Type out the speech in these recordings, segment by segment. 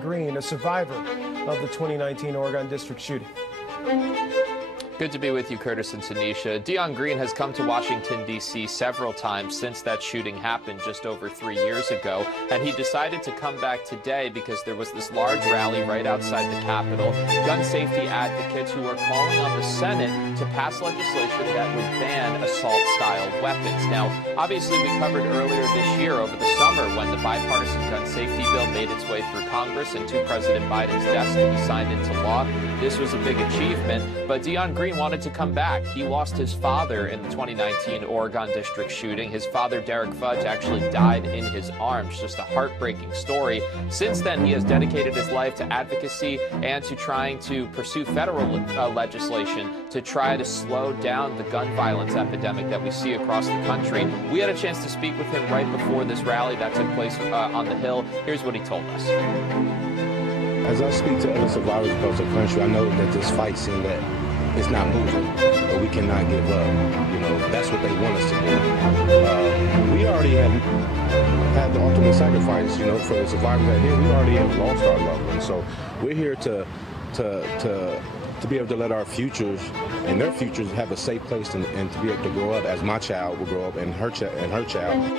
Green, a survivor of the 2019 Oregon district shooting. Good to be with you, Curtis and Tanisha. Dion Green has come to Washington, D.C. several times since that shooting happened just over 3 years ago, and he decided to come back today because there was this large rally right outside the Capitol. Gun safety advocates who are calling on the Senate to pass legislation that would ban assault-style weapons. Now, obviously, we covered earlier this year over the summer when the bipartisan gun safety bill made its way through Congress and to President Biden's desk to be signed into law. This was a big achievement, but Dion Green wanted to come back. He lost his father in the 2019 Oregon district shooting. His father, Derek Fudge, actually died in his arms. Just a heartbreaking story. Since then, he has dedicated his life to advocacy and to trying to pursue federal legislation to try to slow down the gun violence epidemic that we see across the country. We had a chance to speak with him right before this rally that took place on the Hill. Here's what he told us. As I speak to other survivors across the country, I know that this fight seems that it's not moving, but we cannot give up. You know, that's what they want us to do. We already have had the ultimate sacrifice, you know, for the survivors out here. We already have lost our loved ones. So we're here to be able to let our futures and their futures have a safe place and to be able to grow up as my child will grow up and her child.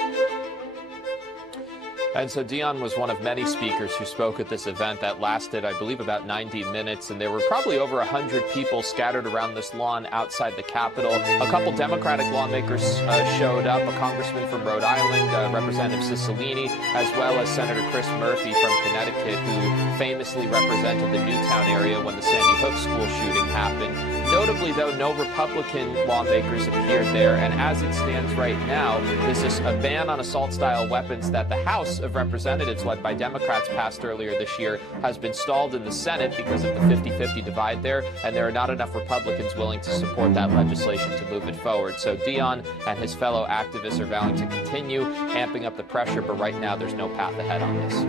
And so Dion was one of many speakers who spoke at this event that lasted, I believe, about 90 minutes. And there were probably over 100 people scattered around this lawn outside the Capitol. A couple Democratic lawmakers showed up, a congressman from Rhode Island, Representative Cicilline, as well as Senator Chris Murphy from Connecticut, who famously represented the Newtown area when the Sandy Hook school shooting happened. Notably, though, no Republican lawmakers appeared there, and as it stands right now, this is a ban on assault-style weapons that the House of Representatives, led by Democrats, passed earlier this year, has been stalled in the Senate because of the 50-50 divide there, and there are not enough Republicans willing to support that legislation to move it forward. So Dion and his fellow activists are vowing to continue amping up the pressure, but right now there's no path ahead on this.